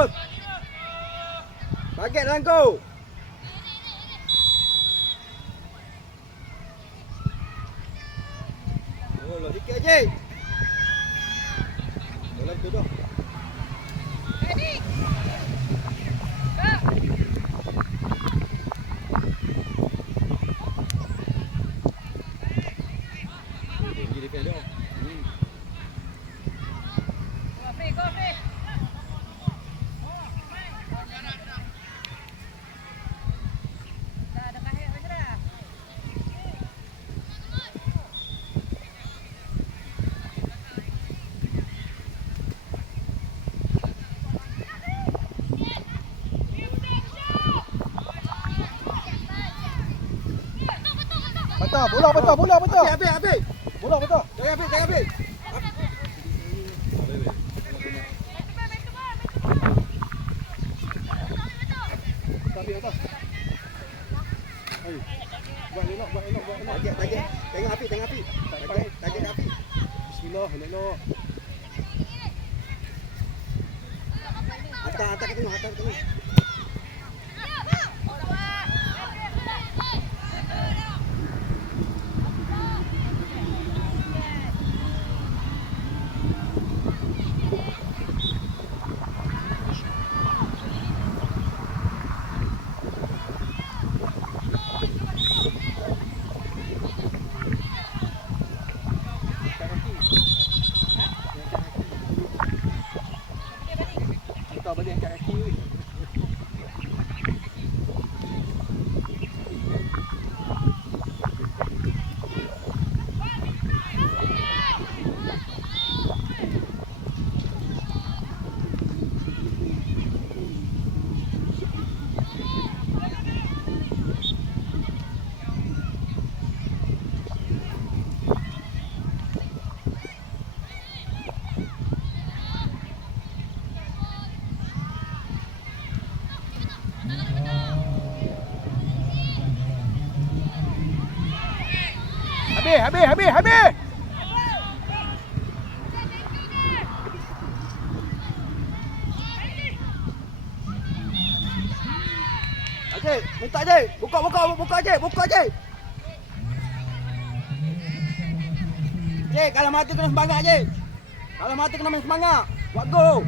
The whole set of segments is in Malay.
terus. Target dalam kau. Oh, sikit je. Dalam tu dah. Ready. Go. Tinggi defend dia. Go free, go free. Dah kahit macam dah. Patah, bola patah. Habis. Bola patah. Jangan habis. Habis patah. Hai. Buat elok. Target. Tengok api. Target api. Bismillah, elok. Hantar ke tengah. Kita balik angkat kaki weh. Habis. Okey, minta je. Buka je. Je, kalau mati kena semangat je. Kalau mati kena main semangat. Buat go.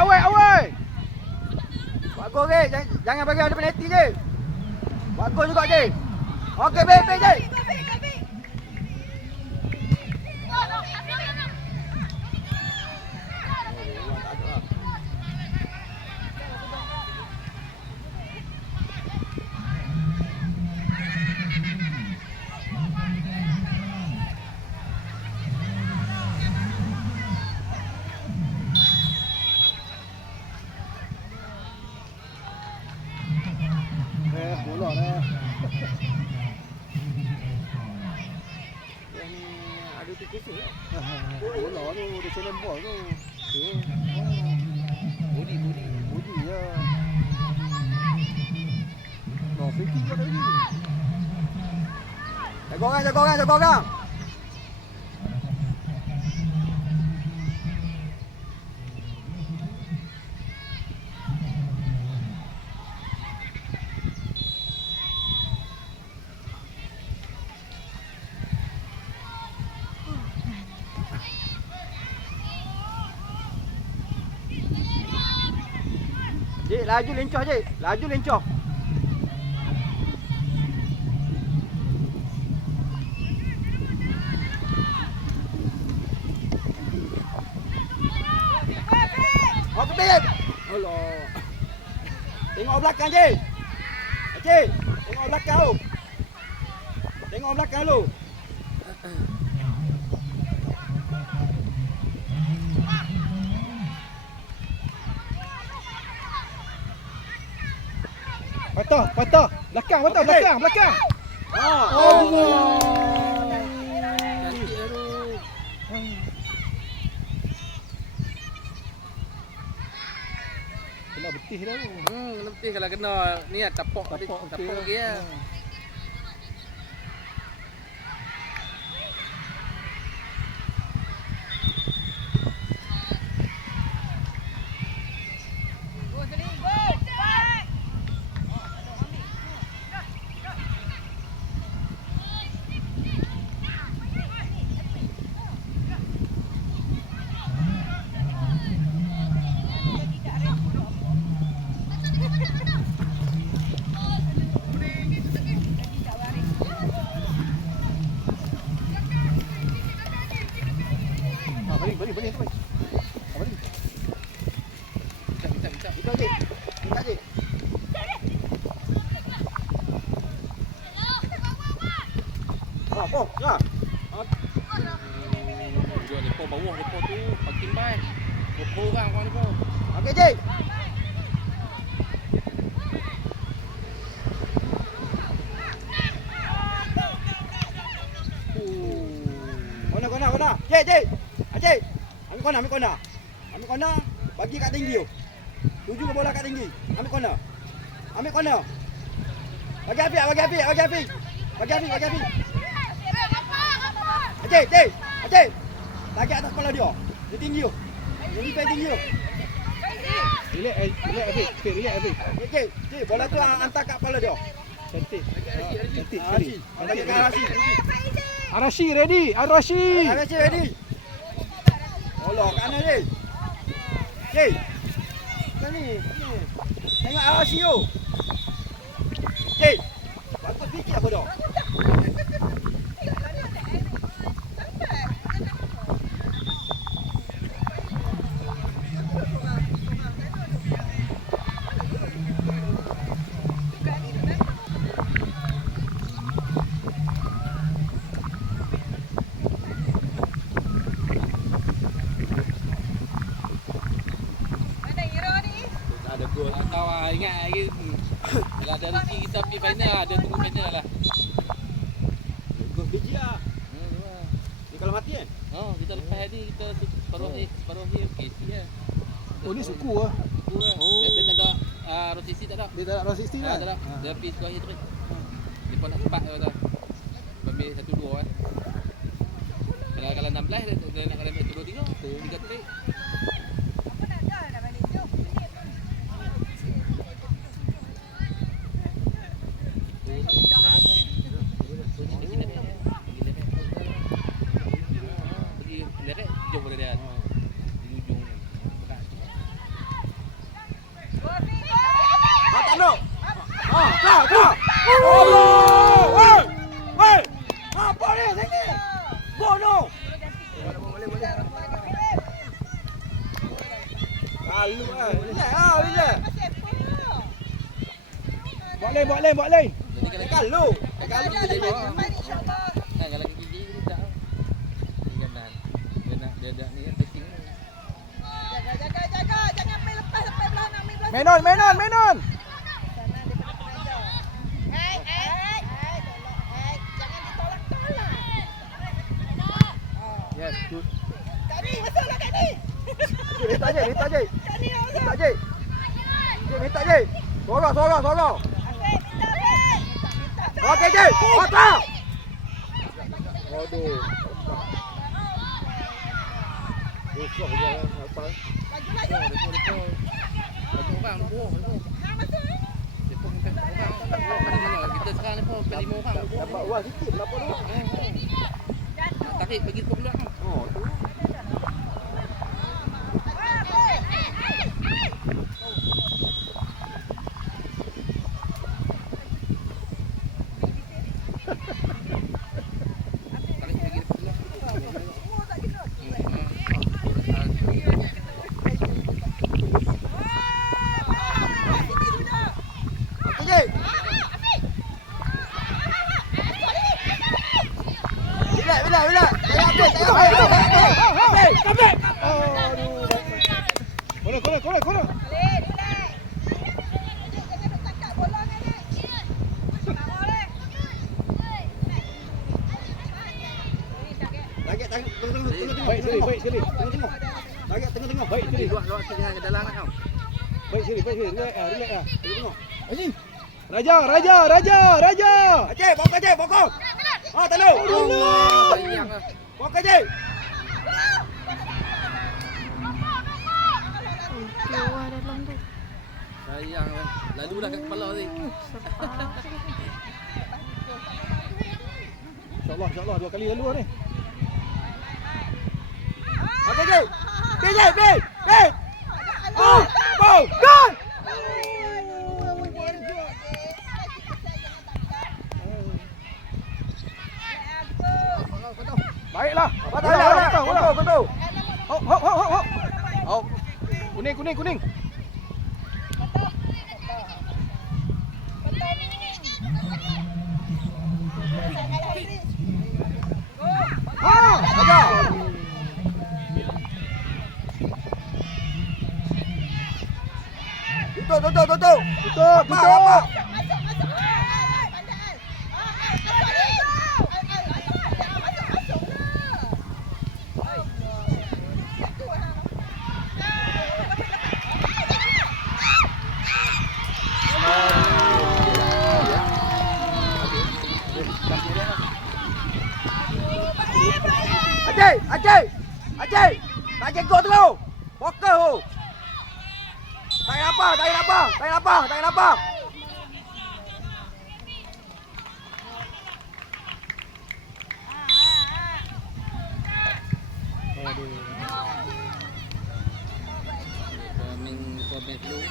Awai. Buat go je. Jangan bagi ada penalti je. Buat go juga je. Okey, baik je. Bola dah. Yang ni ada tu kusut. Bola tu dia challenge ball tu. Budi. Budi ya. No, free kick kat lagi. Jaga orang. Jik, laju lencoh je. Laju lencoh. Oh, kepil. Alah. Tengok belakang je. Cik, tengok belakang tu. Tengok belakang lu. Patah, patah. Belakang, patah, Okey. belakang, belakang. Oh. Cantik lah tu. Kena betih dah tu. Kena betul kalau kena ni lah tapok okey lah. Go Selim, go. Cepat. Balik. Balik. Bincang. Itu je. Minta je. Apa? Ya. Dua depo bawah depo tu parking bai. Berapa orang kau depo? Okey, Cik. Kona. Cik. Cik. Ambil kona. Ambil kona. Bagi kat tinggi tu. Tuju ke bola kat tinggi. Ambil kona. Bagi api. Cik. Lagi atas kepala dia. Dia tinggi tu. Dia lipat tinggi tu. Relax Afiq. Relax Afiq. Cik. Bola tu hantar kat kepala dia. Cantik. Cantik. Arashi. Bagi kat Arashi. Arashi ready. Arashi. Arashi ready. Tolong kanan ni. Cik. Ni. Tengok Arashi tu. Cik. Bagus fikir apa dah? Mana hero ni? Ada gol atau ingat lagi. Kalau ada rezeki kita pergi final lah, dia tunggu final lah. Bagus biji lah. Tu lah. Ni kalau mati kan? Oh, kita lepas ni kita separuh ni okey sikit lah. Oh ni suku ah. Suku lah. Oh. Dia tak ada rotasi tak ada. Dia tak nak round 16 Tak kan? ada. Dia pergi sekolah terus. Dia pun nak 4 tu. Ambil 1-2 kan. Kalau 16 dia nak kena 1-2-3. 3 trik. Apa nak dah nak balik jom. Pergi leret jom pada dia. Di ujung ni. Go Afiq, go. Tak nak. Kau. Allah! Woi! Apa ni? Sini. Bono. Boleh. Lalu kan. Relax. Masih pun tu. Buat lane. Jadi Kalau. kalau Dah dia lepas cepat insya-Allah. kan kalau gigi ni tak. Ni kanan. Dia dah ni kan testing ni. Jaga. Jangan main lepas sampai belah nak main belah. Menon. Sana daripada pengajar. Hai. Tolong. Jangan ditolak-tolak. Yes, good. Kak ni, masuk lah Kak ni. Minta je. Kak ni masuk. Minta je. Minta je. Sorok. Afiq, minta Afiq. Minta. Okey je. Otak. Aduh. Besar je apa? Laju. Banyak orang buah. Ha, masuk eh. Dia pun bukan orang. Kita sekarang ni pun 5 orang buah. Dapat uang sikit. Berapa tu? Nak tarik bagi ke belakang. Oh, tu. Tarik bagi ke belakang. Semua tak kena. Tengah-tengah. Baik sekali, baik sekali. Tengah-tengah. Tarik tengah-tengah. Baik sekali. Luak sikit ke dalam nak kau. Baik sekali, baik sekali. Relax ah, relax ah. Tengah-tengah. Anjing. Raja. Aceh, bawa Aceh, bawa. Ha, tahu. Allah, sayang ah. Bawa Aceh. Keluar dalam tu. Sayang ah. Lalu dah kat kepala tadi. InsyaAllah 2 kali lalu lah ni. Okey, Aceh. Pi. Oh, gol. Baiklah. Betul. Hop. Hop. Kuning. Tutup. Apa? Aceh. Tak jenggot tu. Fokus tu. Tak nampak. Komen dulu.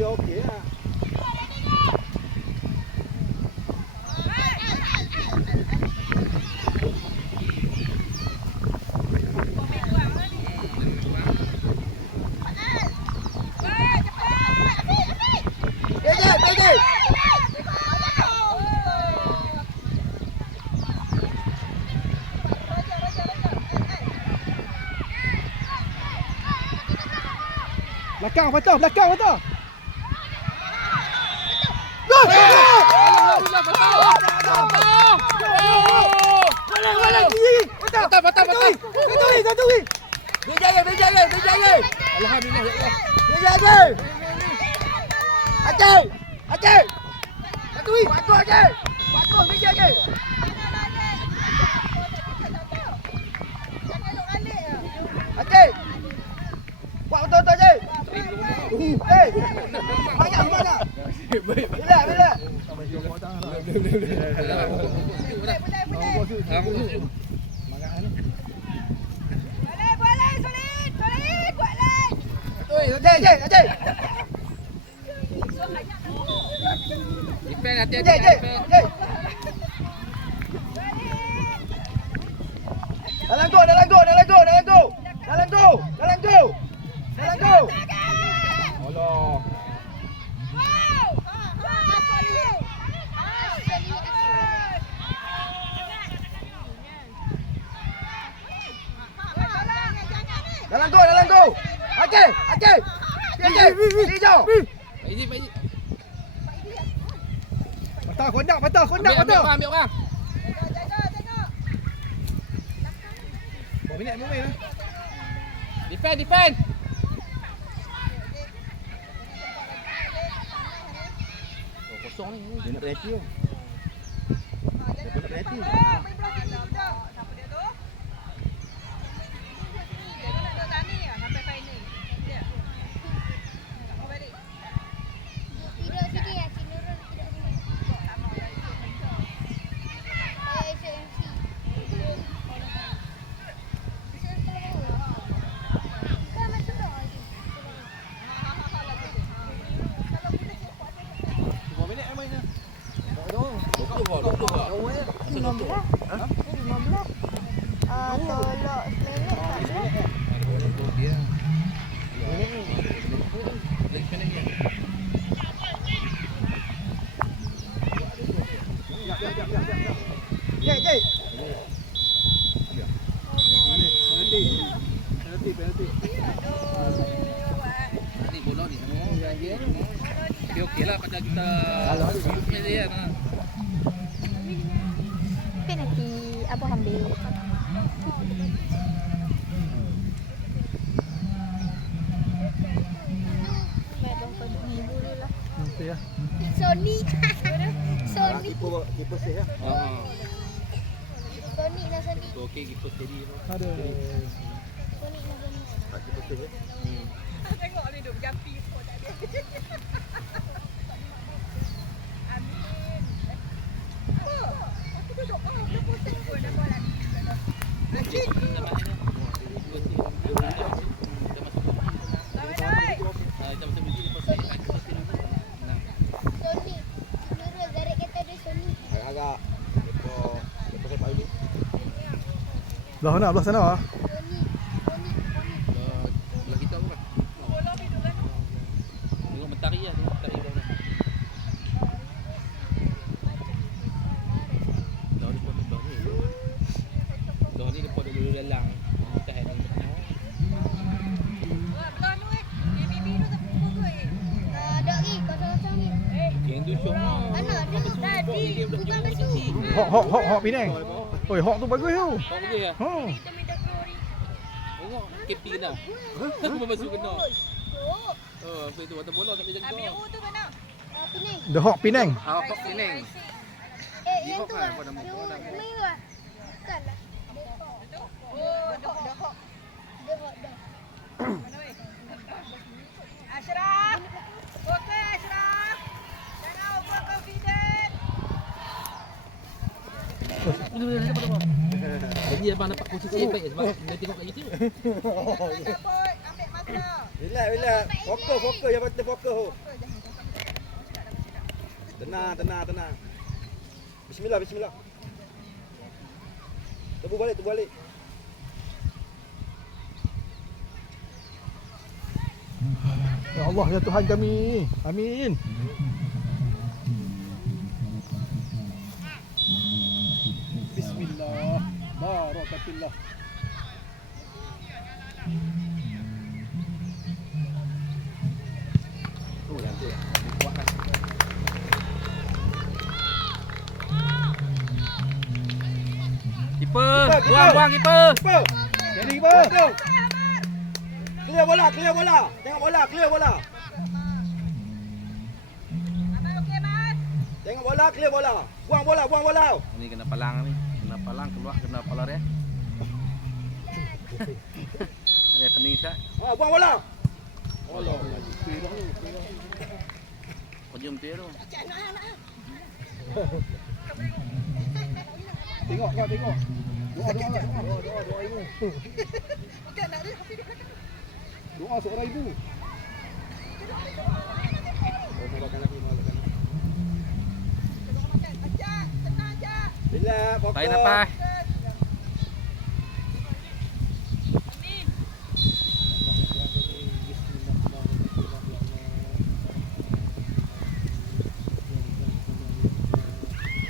Okey lah. Pergi. Belakang patah. Betul. Berjaya. Alhamdulillah. Berjaya. Aceh. Batui. Bagus Aceh. Bagus berjaya. Aceh. Buat betul-betul Aceh. Banyak. Bila. Boleh, solid, kuat lagi. Aceh. Defend hati-hati. Aceh. Dalam go. Dalam go. Allah. Dalam go. Aceh. Hijau. Baik. Patah. Ambil orang. Berapa minit main lah. Defend. Oh, kosong ni. Dia nak penalti tu. Penalti. Tidak sini ya, Cik Nurul tidak sini. Saya SMC. Kan macam tu lagi. 2 minit main lah. 20 bawah. Okeylah pada kita. Ni dia nah. Nanti abang ambil. Nanti ya. Sony. Ah, kiper sih ya. Sony na Sony. Okey kita steady. Ada. Sony na Sony. Ah, kiper sih ya. Tengok ni duk jampi pun tak ada. Amin. Aku duduk dia pusing pun dah bola. Ajit. Sony. Nurul garik kata dia Sony. Agak kiper sepak ini. Belah mana? Belah sana ah. Sony. Sony. Sony. Belah kita apa? Bola ni duk kan. Tengok mentari lah, tengok mentari bawah. Dah ni pun bawah ni. Dah ni depan dulu dalang. Kita head ni. Wah, belah tu Bibi tu tak pukul ke? Ada lagi kosong-kosong ni. Yang tu syok lah. Mana dia tadi bukan kat sini. Hok Penang. Oi, hok tu bagus tu. Kau pergi ya? Ha. Kita minta glory. Tengok KP kena. Aku masuk kena. Oh, Oh, apa itu water bola tak boleh jaga. ambil U tu mana? Pening. The Hawk Penang. Ah, Hawk Penang. Yang tu lah. Pada Dia mana? main tu lah. Bukan lah. Oh, dah. Ashraf. Okey, Ashraf. Jangan over confident. Jadi abang dapat posisi yang baik sebab dia tengok kat YouTube. Ambil masa. Relax. Fokus. Yang penting fokus. Tenang. Bismillah. Tebu balik. Ya Allah, ya Tuhan kami. Amin. Bismillah. Barakatillah. Oh, nanti. Kuatkan. Kiper, buang kiper. Kiper. Jadi kiper. Clear bola. Tengok bola, clear bola. Abang okey, Mat? Tengok bola, clear bola. Buang bola. Ni kena palang ni. Kena palang keluar kena palar ya. Ada pening sat. Ha, buang bola. Allah. Kejum tu tu. Tengok. Doa ibu. Bukan nak dia tapi dia belakang. Doa seorang ibu. Makan lagi. Ajak, tenang je. Relax, fokus. Tarik nafas.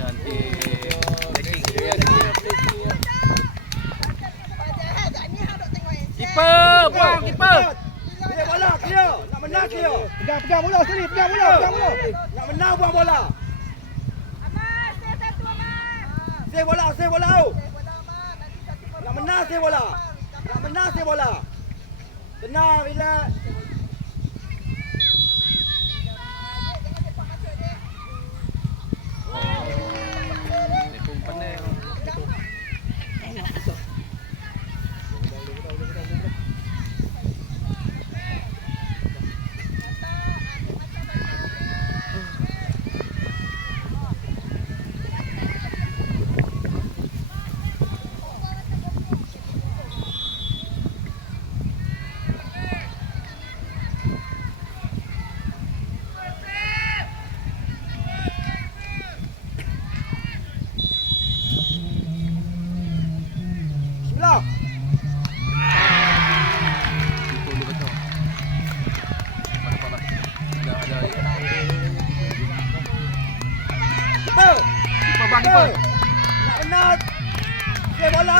Cantik. Kiper, buang kiper. Clear bola, clear. Nak menang clear. Pegang bola sekali, pegang bola. Nak menang buang bola. Amat, saya satu Amat. Save bola. Bola Amat, nanti satu bola. Nak menang save bola. Tenang, relax. Ni pun pandai. Bismillah. Itu dia betul. Mana pala. Ada. Kiper. Kiper bang kiper. Nak menang. Save bola.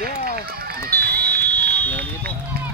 Ya. Tinggal ni po.